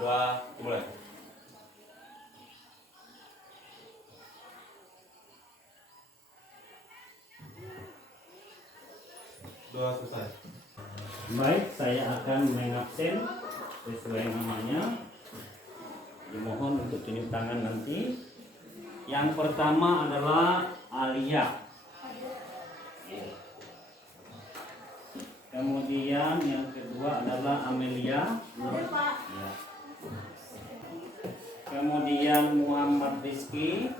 Berdua, dimulai. Dua, selesai. Baik, saya akan mengabsen sesuai namanya. Dimohon untuk tunjuk tangan nanti. Yang pertama adalah Alia. Kemudian yang kedua adalah Amelia. Ya. Kemudian Muhammad Rizky.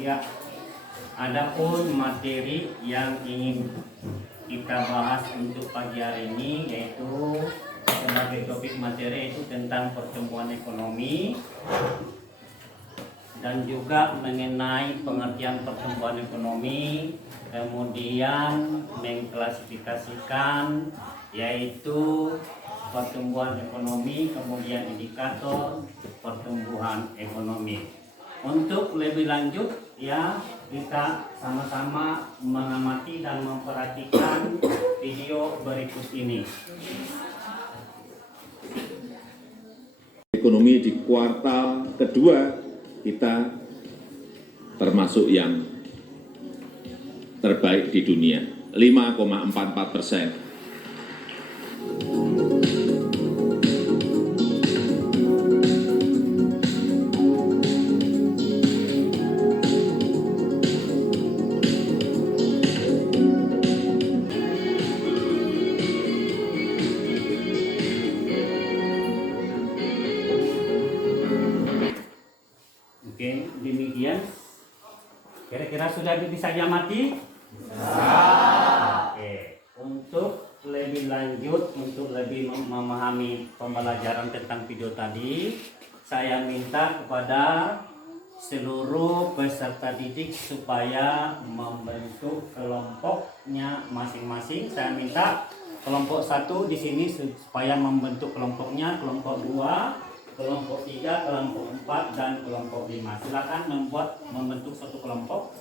Ya. Adapun materi yang ingin kita bahas untuk pagi hari ini yaitu sebagai topik materi itu tentang pertumbuhan ekonomi dan juga mengenai pengertian pertumbuhan ekonomi, kemudian mengklasifikasikan yaitu pertumbuhan ekonomi, kemudian indikator pertumbuhan ekonomi. Untuk lebih lanjut ya, kita sama-sama mengamati dan memperhatikan video berikut ini. Ekonomi di kuartal kedua kita termasuk yang terbaik di dunia, 5,44%. Oke, demikian. Kira-kira sudah bisa diamati? Oke, untuk lebih lanjut, untuk lebih memahami pembelajaran tentang video tadi, saya minta kepada seluruh peserta didik supaya membentuk kelompoknya masing-masing. Saya minta kelompok 1 di sini supaya membentuk kelompoknya, kelompok 2, kelompok 3, kelompok 4, dan kelompok 5. Silakan membentuk satu kelompok.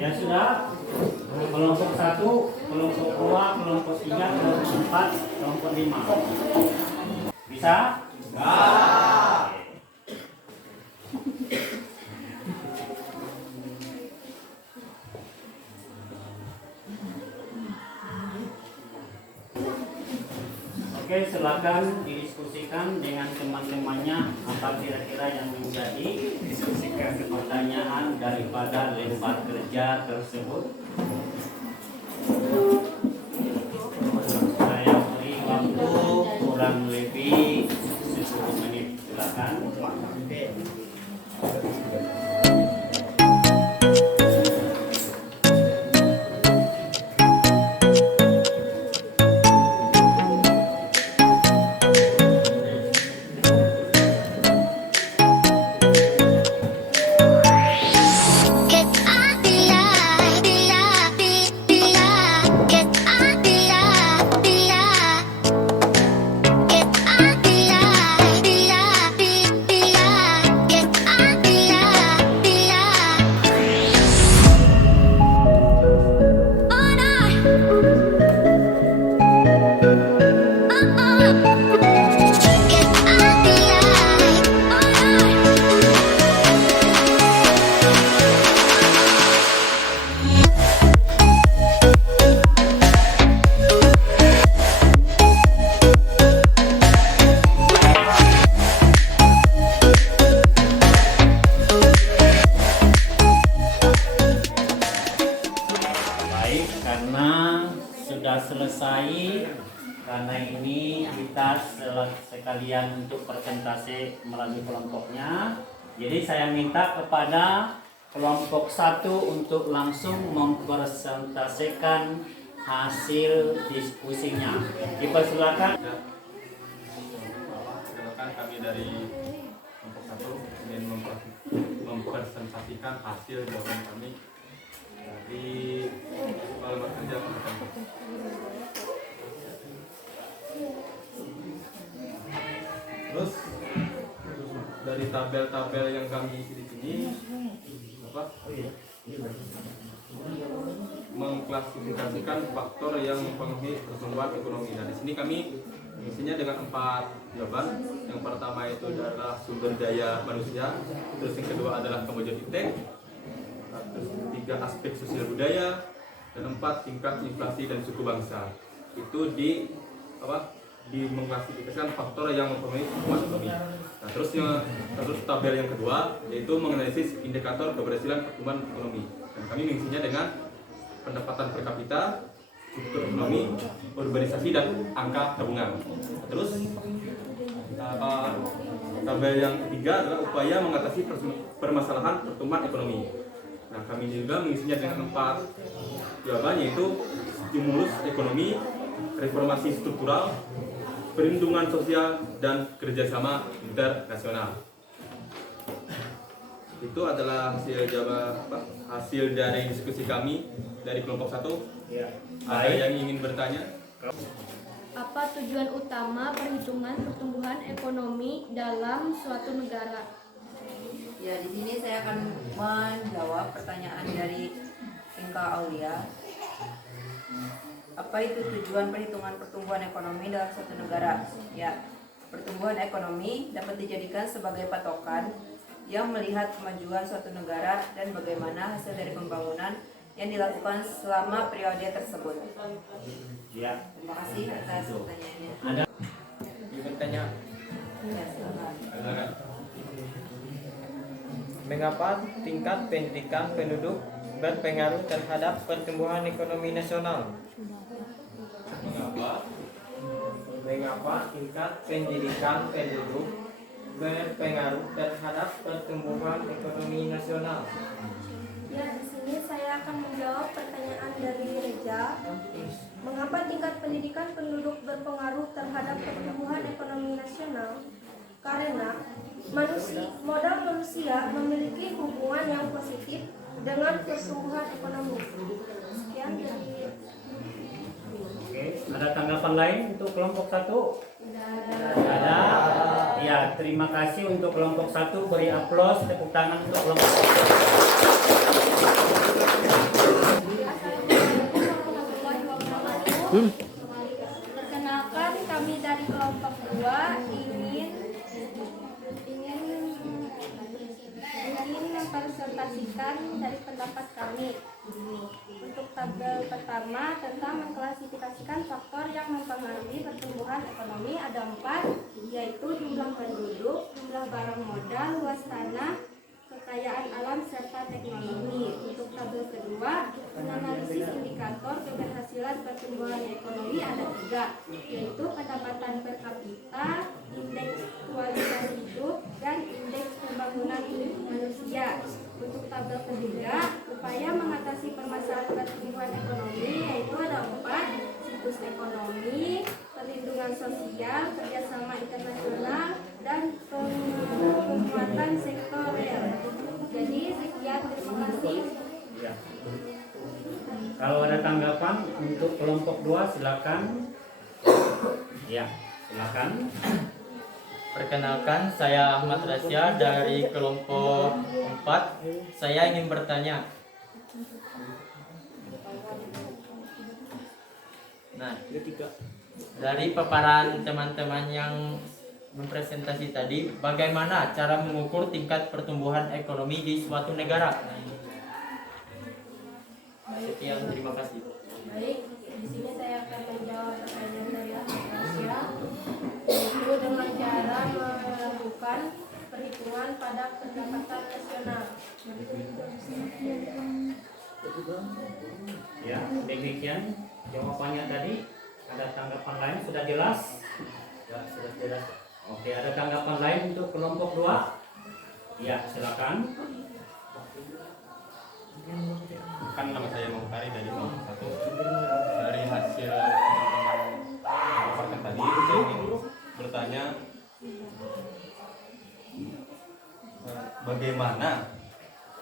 Ya sudah. Kelompok 1, kelompok 2, kelompok 3, kelompok 4, kelompok 5. Bisa? Oke, silakan didiskusikan dengan teman-temannya apa kira-kira yang menjadi pertanyaan daripada lembar kerja tersebut. Saya beri waktu kurang lebih 10 menit. Silakan. Karena ini kita sekalian untuk presentasi melalui kelompoknya. Jadi saya minta kepada kelompok 1 untuk langsung mempresentasikan hasil diskusinya. Dipersilakan. Silakan, kami dari kelompok 1 ingin mempresentasikan hasil jawaban kami dari lembar kerja kami. dari tabel-tabel yang kami isi di sini mengklasifikasikan faktor yang mempengaruhi pertumbuhan ekonomi. Nah, di sini kami mengisinya dengan 4 jawaban. Yang pertama itu adalah sumber daya manusia, terus yang kedua adalah komoditas, terus 3 aspek sosial budaya, dan 4 tingkat inflasi dan suku bangsa. Itu mengklasifikasikan faktor yang mempengaruhi pertumbuhan ekonomi. Nah, terus tabel yang kedua yaitu menganalisis indikator keberhasilan pertumbuhan ekonomi. Dan kami mengisinya dengan pendapatan per kapita, struktur ekonomi, urbanisasi, dan angka tabungan. Terus tabel yang ketiga adalah upaya mengatasi permasalahan pertumbuhan ekonomi. Nah, kami juga mengisinya dengan 4 jawaban yaitu stimulus ekonomi, reformasi struktural, perlindungan sosial, dan kerjasama internasional. Itu adalah hasil dari diskusi kami dari kelompok 1. Ada yang ingin bertanya? Apa tujuan utama perhitungan pertumbuhan ekonomi dalam suatu negara? Ya, di sini saya akan menjawab pertanyaan dari Inka Aulia. Apa itu tujuan perhitungan pertumbuhan ekonomi dalam suatu negara? Ya, pertumbuhan ekonomi dapat dijadikan sebagai patokan yang melihat kemajuan suatu negara dan bagaimana hasil dari pembangunan yang dilakukan selama periode tersebut. Ya. Terima kasih atas pertanyaannya. Ada Bertanya? Ya, silakan. Mengapa tingkat pendidikan penduduk berpengaruh terhadap pertumbuhan ekonomi nasional? Mengapa tingkat pendidikan penduduk berpengaruh terhadap pertumbuhan ekonomi nasional? Ya, di sini saya akan menjawab pertanyaan dari Reja. Mengapa tingkat pendidikan penduduk berpengaruh terhadap pertumbuhan ekonomi nasional? Karena modal manusia memiliki hubungan yang positif dengan pertumbuhan ekonomi. Sekian dari. Oke, ada tanggapan lain untuk kelompok 1? Ada. Ya, terima kasih untuk kelompok 1. Beri aplaus, tepuk tangan untuk kelompok 1. Perkenalkan, kami dari kelompok 2 ingin mempresentasikan dari pendapat kami. Untuk tabel pertama tentang mengklasifikasikan faktor yang mempengaruhi pertumbuhan ekonomi ada 4, yaitu jumlah penduduk, jumlah barang modal, luas tanah, kekayaan alam, serta teknologi. Untuk tabel kedua, menganalisis indikator keberhasilan pertumbuhan ekonomi ada 3, yaitu pendapatan per kapita, indeks kualitas hidup, dan indeks pembangunan manusia. Untuk tabel ketiga, upaya mengatasi permasalahan pertumbuhan ekonomi yaitu ada 4, siklus ekonomi, perlindungan sosial, kerjasama internasional, dan penguatan sektor real. Jadi sekian, terima kasih. Ya. Kalau ada tanggapan untuk kelompok 2 silakan. Ya, silakan. Perkenalkan, saya Ahmad Rasya dari kelompok 4. Saya ingin bertanya. Nah, dari paparan teman-teman yang mempresentasi tadi, bagaimana cara mengukur tingkat pertumbuhan ekonomi di suatu negara? Sekian, terima kasih. Baik, di sini saya akan menjawab pertanyaan dari Asia, yaitu dengan cara melakukan perhitungan pada pendapatan nasional. Ya, demikian jawabannya tadi. Ada tanggapan lain? Sudah jelas? Ya, sudah jelas. Oke, ada tanggapan lain untuk kelompok 2? Ya, silakan. Kan nama saya Mangkari dari kelompok 1. Dari hasil teman-teman paparkan tadi, saya ingin bertanya bagaimana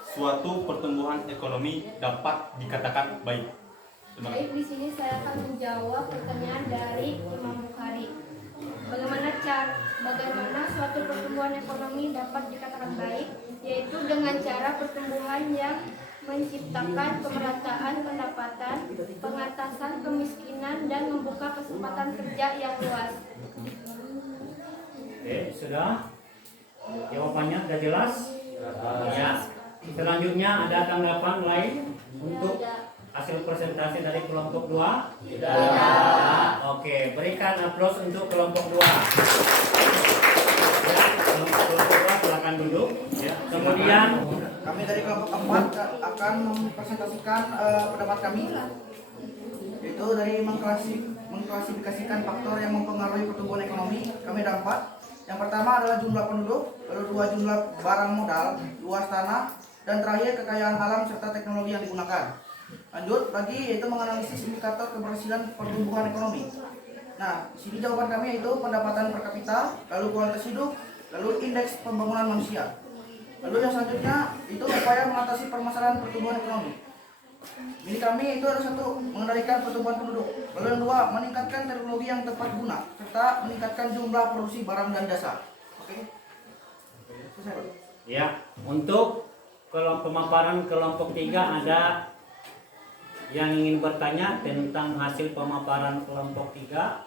suatu pertumbuhan ekonomi dapat dikatakan baik? Baik, di sini saya akan menjawab pertanyaan dari Imam Bukhari. Bagaimana suatu pertumbuhan ekonomi dapat dikatakan baik, yaitu dengan cara pertumbuhan yang menciptakan pemerataan pendapatan, pengatasan kemiskinan, dan membuka kesempatan kerja yang luas. Oke, sudah? Jawabannya sudah jelas? Ya. Selanjutnya ada tanggapan lain untuk hasil presentasi dari kelompok 2? Tidak. Oke, berikan aplaus untuk kelompok 2. Ya, kelompok 2 silakan duduk. Ya. Kemudian Kami dari kelompok 4 akan mempresentasikan pendapat kami, yaitu dari mengklasifikasikan faktor yang mempengaruhi pertumbuhan ekonomi. Kami ada 4. Yang pertama adalah jumlah penduduk, lalu 2 jumlah barang modal, luas tanah, dan terakhir kekayaan alam serta teknologi yang digunakan. Lanjut lagi yaitu menganalisis indikator keberhasilan pertumbuhan ekonomi. Nah, di sini jawaban kami yaitu pendapatan per kapita, lalu kualitas hidup, lalu indeks pembangunan manusia. Lalu yang selanjutnya itu upaya mengatasi permasalahan pertumbuhan ekonomi. Ini kami itu ada 1, mengendalikan pertumbuhan penduduk. Lalu yang 2, meningkatkan teknologi yang tepat guna serta meningkatkan jumlah produksi barang dan jasa. Oke. Selesai, Pak. ya, untuk pemaparan kelompok 3 ada yang ingin bertanya tentang hasil pemaparan kelompok 3.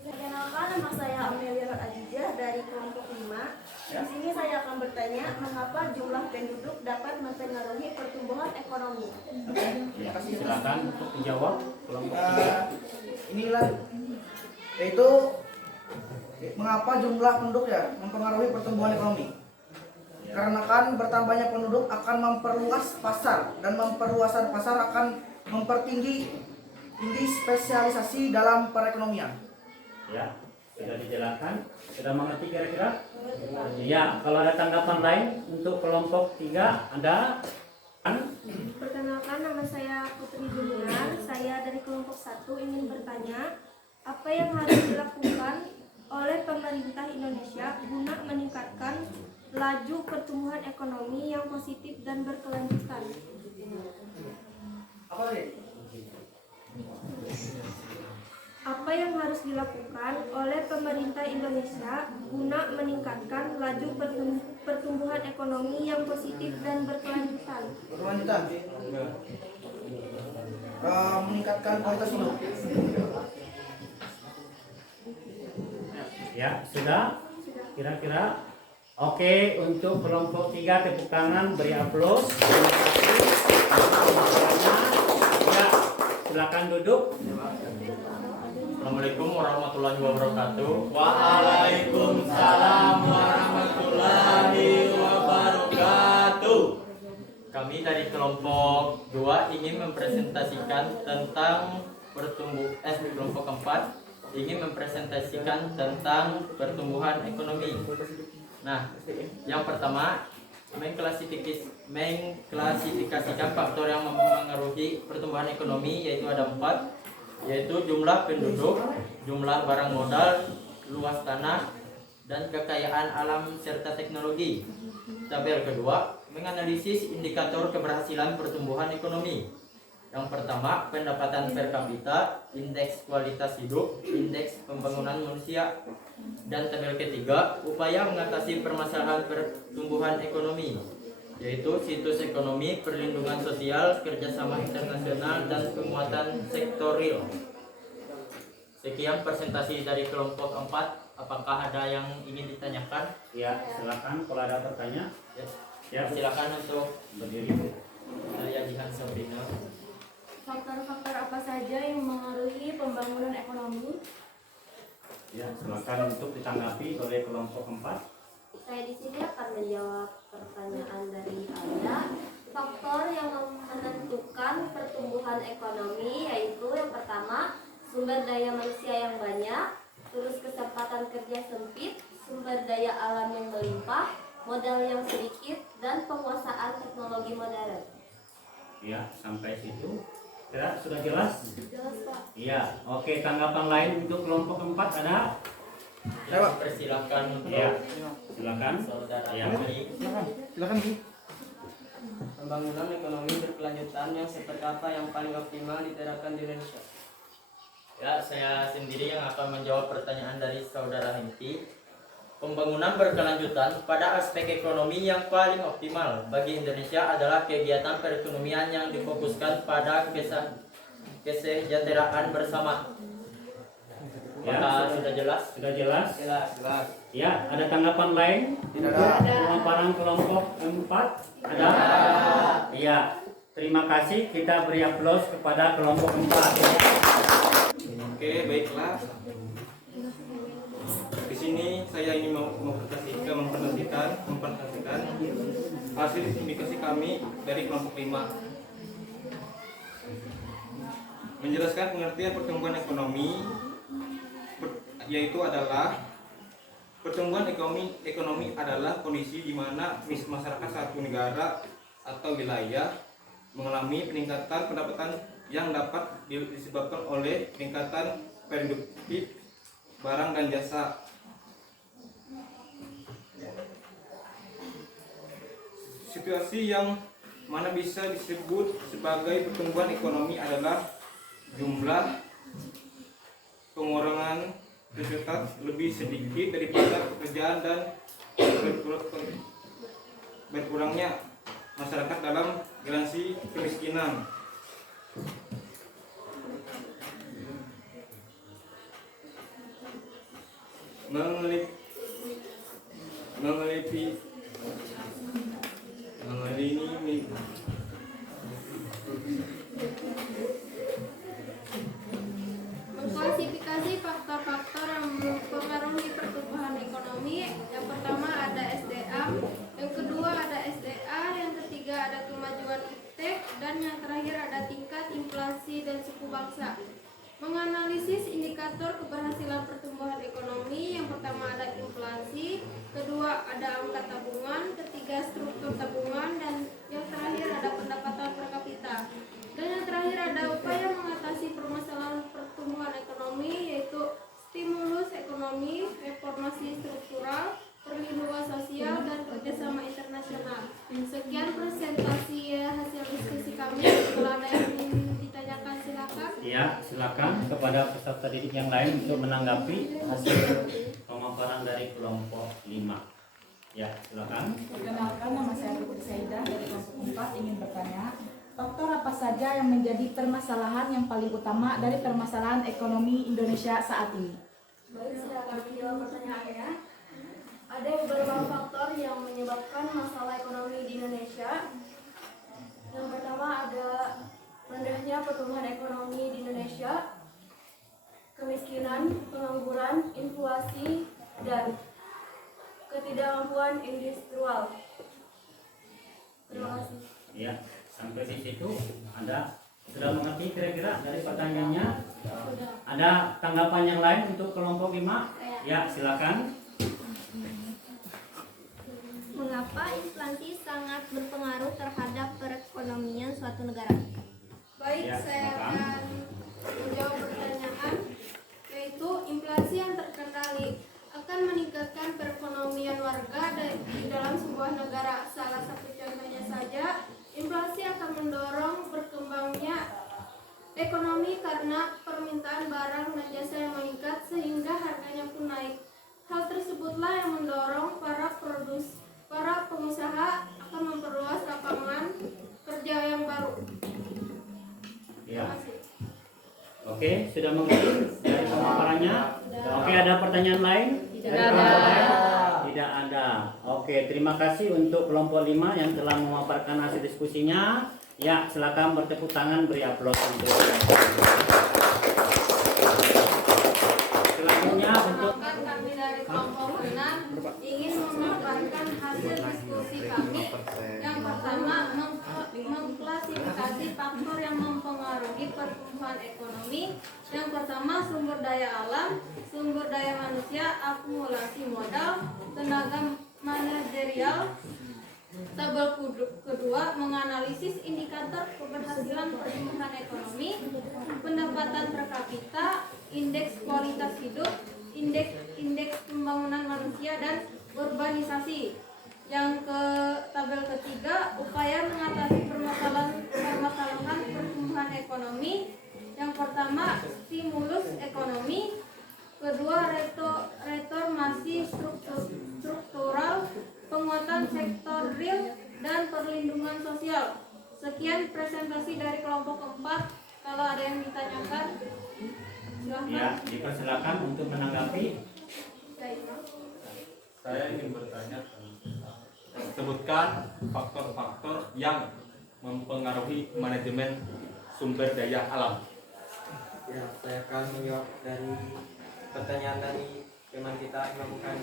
Perkenalkan, nama saya Amelia Adijah dari kelompok 5. Di sini saya akan bertanya mengapa jumlah penduduk dapat mempengaruhi pertumbuhan ekonomi. Terima kasih. Silakan untuk dijawab kelompok 3. Inilah yaitu mengapa jumlah penduduk ya mempengaruhi pertumbuhan ekonomi. Karena kan bertambahnya penduduk akan memperluas pasar, dan memperluasan pasar akan mempertinggi spesialisasi dalam perekonomian. Ya, sudah dijelaskan. Sudah mengerti kira-kira? Ya, kalau ada tanggapan lain untuk kelompok 3 ada? Perkenalkan, nama saya Putri Junior. Saya dari kelompok 1 ingin bertanya, apa yang harus dilakukan oleh pemerintah Indonesia guna meningkatkan laju pertumbuhan ekonomi yang positif dan berkelanjutan? Apa tadi? Apa yang harus dilakukan oleh pemerintah Indonesia guna meningkatkan laju pertumbuhan ekonomi yang positif dan berkelanjutan? Berkelanjutan. Meningkatkan kualitas hidup. Ya, sudah? Kira-kira? Oke, untuk kelompok 3 tepuk tangan, beri aplaus. Ya, silakan duduk. Assalamualaikum warahmatullahi wabarakatuh. Waalaikumsalam warahmatullahi wabarakatuh. Kami dari kelompok 2 ingin mempresentasikan tentang kelompok 4 ingin mempresentasikan tentang pertumbuhan ekonomi. Nah, yang pertama mengklasifikasikan faktor yang mempengaruhi pertumbuhan ekonomi, yaitu ada 4, yaitu jumlah penduduk, jumlah barang modal, luas tanah, dan kekayaan alam serta teknologi. Tabel kedua menganalisis indikator keberhasilan pertumbuhan ekonomi. Yang pertama, pendapatan per kapita, indeks kualitas hidup, indeks pembangunan manusia. Dan tabel ketiga, upaya mengatasi permasalahan pertumbuhan ekonomi, yaitu situs ekonomi, perlindungan sosial, kerjasama internasional, dan penguatan sektor real. Sekian presentasi dari kelompok 4. Apakah ada yang ingin ditanyakan? Ya, silakan kalau ada pertanyaan. Ya, silakan untuk Berdiri. saya Jihan Sabrina. Faktor-faktor apa saja yang memengaruhi pembangunan ekonomi? Ya, silakan untuk ditanggapi oleh kelompok 4. Saya di sini akan menjawab pertanyaan dari Anda. Faktor yang menentukan pertumbuhan ekonomi yaitu yang pertama, sumber daya manusia yang banyak, terus kesempatan kerja sempit, sumber daya alam yang melimpah, modal yang sedikit, dan penguasaan teknologi modern. Ya, sampai situ. Ya, sudah jelas? Jelas, Pak? Iya. Oke, tanggapan lain untuk kelompok 4 ada? Ya, persilakan untuk Ya, silakan. saudara Ya. Ani. Silakan Ki. Pembangunan ekonomi berkelanjutan yang seperti apa yang paling optimal diterapkan di Indonesia? Ya, saya sendiri yang akan menjawab pertanyaan dari saudara Henti. Pembangunan berkelanjutan pada aspek ekonomi yang paling optimal bagi Indonesia adalah kegiatan perekonomian yang difokuskan pada kesejahteraan bersama. Ya, Apakah sudah jelas? Sudah jelas? Jelas. Ya, ada tanggapan lain? Tidak ada. Pemaparan kelompok 4? Ada? Iya. Terima kasih. Kita beri aplaus kepada kelompok 4. Oke, baiklah. Di sini saya ingin mempresentasikan hasil indikasi kami dari kelompok 5. Menjelaskan pengertian pertumbuhan ekonomi, yaitu adalah pertumbuhan ekonomi adalah kondisi di mana masyarakat satu negara atau wilayah mengalami peningkatan pendapatan yang dapat disebabkan oleh peningkatan produktif barang dan jasa. Situasi yang mana bisa disebut sebagai pertumbuhan ekonomi adalah jumlah pengurangan peserta lebih sedikit daripada pekerjaan dan berkurangnya masyarakat dalam garansi kemiskinan. Mengklasifikasi faktor-faktor yang mempengaruhi pertumbuhan ekonomi. Yang pertama ada SDM, yang kedua ada SDA, yang ketiga ada kemajuan iptek, dan yang terakhir ada tingkat inflasi dan suku bangsa. Menganalisis indikator keberhasilan pertumbuhan ekonomi, yang pertama ada inflasi, kedua ada angka tabungan, ketiga struktur tabungan, dan yang terakhir ada pendapatan per kapita. Dan yang terakhir ada upaya mengatasi permasalahan pertumbuhan ekonomi, yaitu stimulus ekonomi, reformasi struktural, perlindungan sosial, dan kerjasama internasional. Sekian presentasi hasil diskusi kami. Kalau ada yang ingin ditanyakan silakan. Ya, silakan kepada peserta didik yang lain untuk menanggapi hasil pemaparan dari kelompok 5. Ya, silakan. Perkenalkan, nama saya Putri Saidah dari kelompok 4 ingin bertanya, faktor apa saja yang menjadi permasalahan yang paling utama dari permasalahan ekonomi Indonesia saat ini? Baik, silakan menjawab pertanyaannya. Ada beberapa faktor yang menyebabkan masalah ekonomi di Indonesia. Yang pertama ada rendahnya pertumbuhan ekonomi di Indonesia, kemiskinan, pengangguran, inflasi, dan ketidakmampuan industrial. Terima kasih. Ya, sampai di situ sudah mengerti kira-kira dari pertanyaannya? Ada tanggapan yang lain untuk kelompok 5? Ya, silakan. Mengapa inflasi sangat berpengaruh terhadap perekonomian suatu negara? Baik, Ya, saya silakan. akan menjawab pertanyaan, yaitu inflasi yang terkendali akan meningkatkan perekonomian warga di dalam sebuah negara. Salah satu contohnya saja, inflasi akan mendorong berkembangnya ekonomi karena permintaan barang dan jasa yang meningkat sehingga harganya pun naik. Hal tersebutlah yang mendorong para pengusaha akan memperluas lapangan kerja yang baru. Ya. Oke, sudah mengerti dari pemaparannya? Oke, ada pertanyaan lain? Tidak ada. Oke, terima kasih untuk kelompok 5 yang telah memaparkan hasil diskusinya. Ya, silakan bertepuk tangan, beri aplaus untuk. Selanjutnya untuk Kami dari kelompok 6 ingin memaparkan hasil diskusi kami. Yang pertama, mengklasifikasi faktor yang mempengaruhi pertumbuhan ekonomi. Yang pertama, sumber daya alam, sumber daya manusia, akumulasi modal, tenaga manajerial. Tabel kedua, menganalisis indikator keberhasilan pertumbuhan ekonomi, pendapatan per kapita, indeks kualitas hidup, indeks pembangunan manusia, dan urbanisasi. Yang ke tabel ketiga, upaya mengatasi permasalahan pertumbuhan ekonomi. Yang pertama, stimulus ekonomi. Kedua, reformasi Sekian presentasi dari kelompok 4. Kalau ada yang ditanyakan, silahkan. Ya, dipersilakan untuk menanggapi. Saya ingin bertanya, sebutkan faktor-faktor yang mempengaruhi manajemen sumber daya alam. Ya, saya akan menjawab dari pertanyaan dari teman kita yang bukan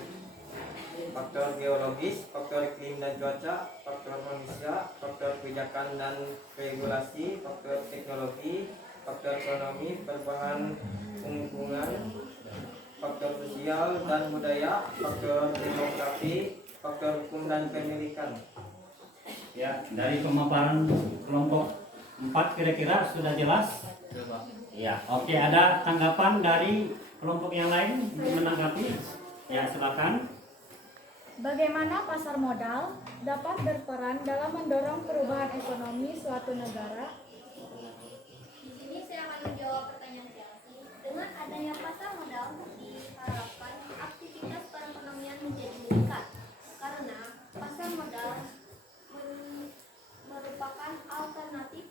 faktor geologis, faktor iklim dan cuaca, faktor manusia, faktor kebijakan dan regulasi, faktor teknologi, faktor ekonomi, perubahan lingkungan, faktor sosial dan budaya, faktor demografi, faktor hukum dan pemilikan. Ya, dari pemaparan kelompok 4 kira-kira sudah jelas? Ya, oke, ada tanggapan dari kelompok yang lain menanggapi? Ya, silakan. Bagaimana pasar modal dapat berperan dalam mendorong perubahan ekonomi suatu negara? Di sini saya akan menjawab pertanyaan Chelsea. Dengan adanya pasar modal, diharapkan aktivitas perekonomian menjadi meningkat. Karena pasar modal merupakan alternatif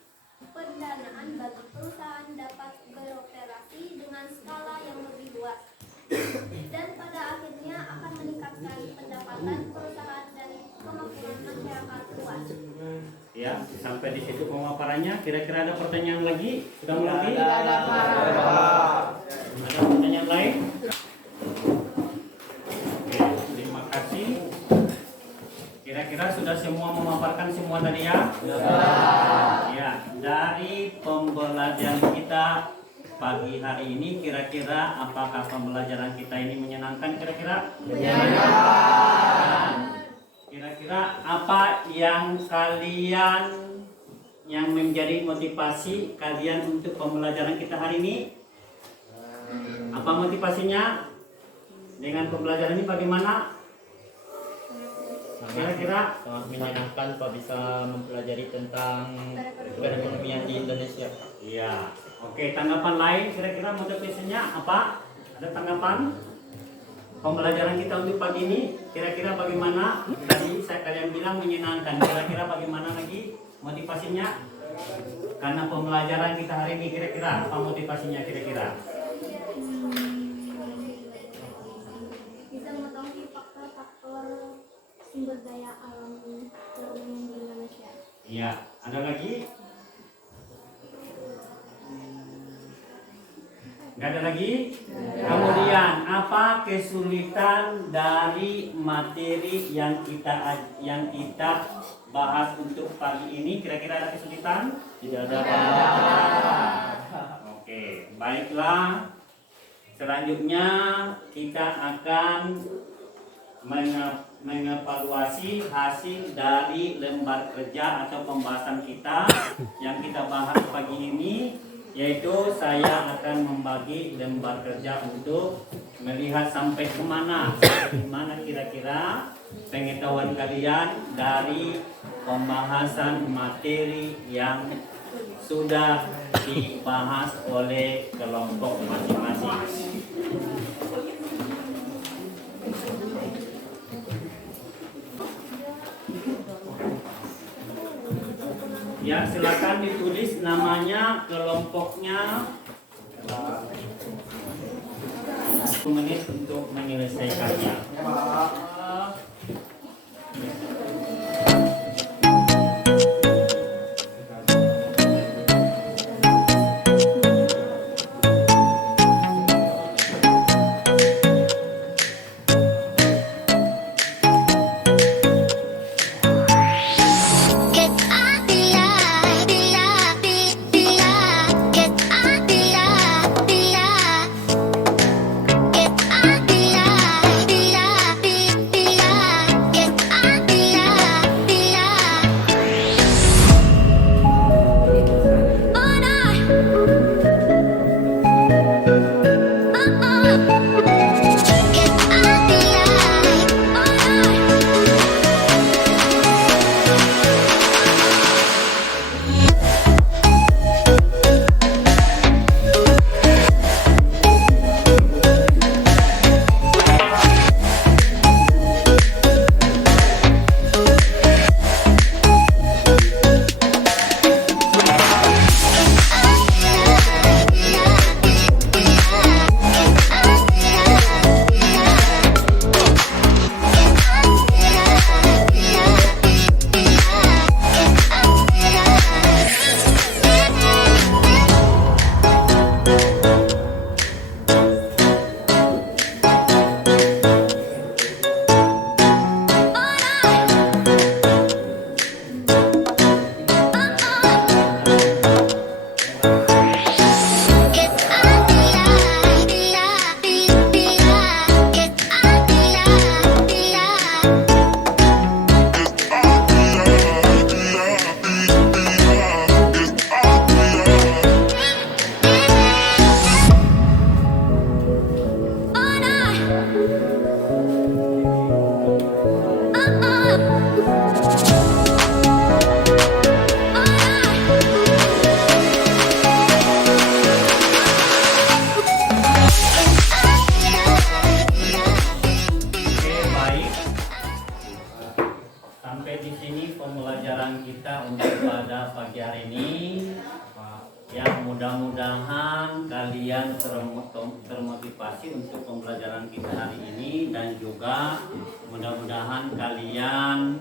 pendanaan bagi perusahaan dapat beroperasi dengan skala yang lebih luas. Dan pada akhirnya akan meningkatkan pendapatan perusahaan dan kemakmuran masyarakat luas. Ya, sampai di situ pemaparannya. Kira-kira ada pertanyaan lagi? Sudah mulai? Ada. Ada pertanyaan lain? Oke, terima kasih. Kira-kira sudah semua memaparkan semua tadi ya? Ya, dari pembelajaran kita pagi hari ini, kira-kira apakah pembelajaran kita ini menyenangkan kira-kira? Kira-kira apa yang kalian yang menjadi motivasi kalian untuk pembelajaran kita hari ini? Apa motivasinya? Dengan pembelajaran ini bagaimana? Kira-kira Sangat menyenangkan Pak bisa mempelajari tentang perekonomian di Indonesia. iya. Oke, tanggapan lain kira-kira motivasinya apa? Ada tanggapan? Pembelajaran kita untuk pagi ini kira-kira bagaimana? Tadi saya kalian bilang menyenangkan. Kira-kira bagaimana lagi motivasinya? Karena pembelajaran kita hari ini kira-kira apa motivasinya kira-kira? Bisa mengetahui faktor-faktor sumber daya alam di Indonesia. Iya, ada lagi? Nggak ada lagi? Kemudian apa kesulitan dari materi yang kita bahas untuk pagi ini? Kira-kira ada kesulitan? Tidak ada. Oke, baiklah. Selanjutnya kita akan mengevaluasi hasil dari lembar kerja atau pembahasan kita yang kita bahas pagi ini, yaitu saya akan membagi lembar kerja untuk melihat sampai kemana kira-kira pengetahuan kalian dari pembahasan materi yang sudah dibahas oleh kelompok masing-masing. Ya, silakan ditulis namanya, kelompoknya. 1 menit untuk menyelesaikannya. Get pembelajaran kita untuk pada pagi hari ini. Ya, mudah-mudahan kalian termotivasi untuk pembelajaran kita hari ini, dan juga mudah-mudahan kalian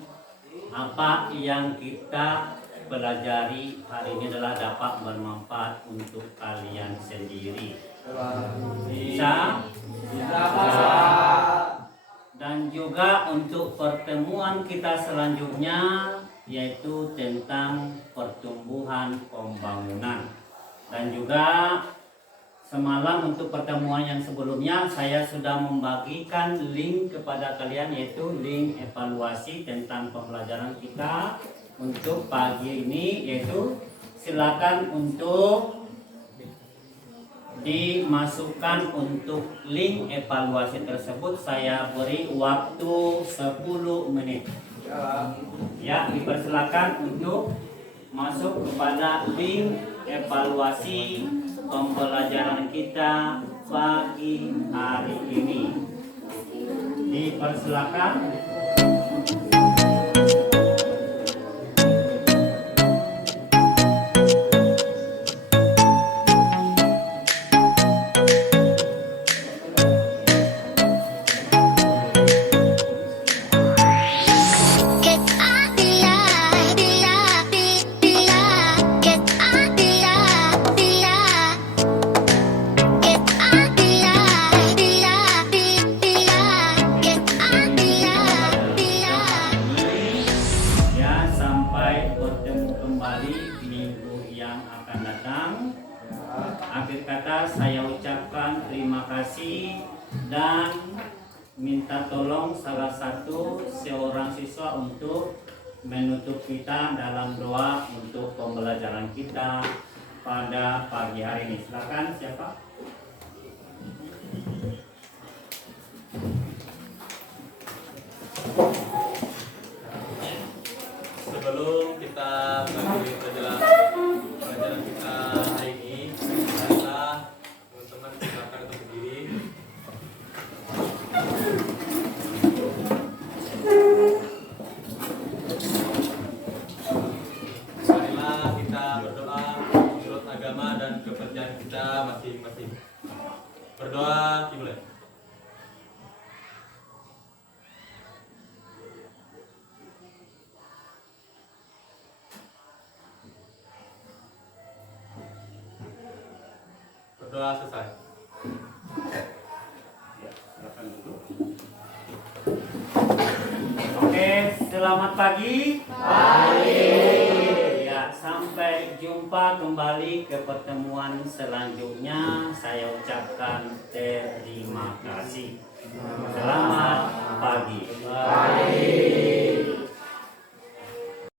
apa yang kita pelajari hari ini adalah dapat bermanfaat untuk kalian sendiri. Bisa? Dan juga untuk pertemuan kita selanjutnya, yaitu tentang pertumbuhan pembangunan. Dan juga semalam untuk pertemuan yang sebelumnya saya sudah membagikan link kepada kalian, yaitu link evaluasi tentang pembelajaran kita untuk pagi ini, yaitu silakan untuk dimasukkan untuk link evaluasi tersebut. Saya beri waktu 10 menit. Ya, dipersilakan untuk masuk kepada link evaluasi pembelajaran kita pagi hari ini. Dipersilakan. Akhir kata saya ucapkan terima kasih dan minta tolong salah satu seorang siswa untuk menutup kita dalam doa untuk pembelajaran kita pada pagi hari ini. Silakan, siapa? Sebelum kita mengakhiri pelajaran kita hari ini, teman-teman silakan untuk berdiri. Marilah kita berdoa menurut agama dan kepercayaan kita masing-masing. Berdoa dimulai. Berdoa selesai. Oke, selamat pagi. Ya, sampai jumpa kembali ke pertemuan selanjutnya. Saya ucapkan terima kasih. Selamat pagi.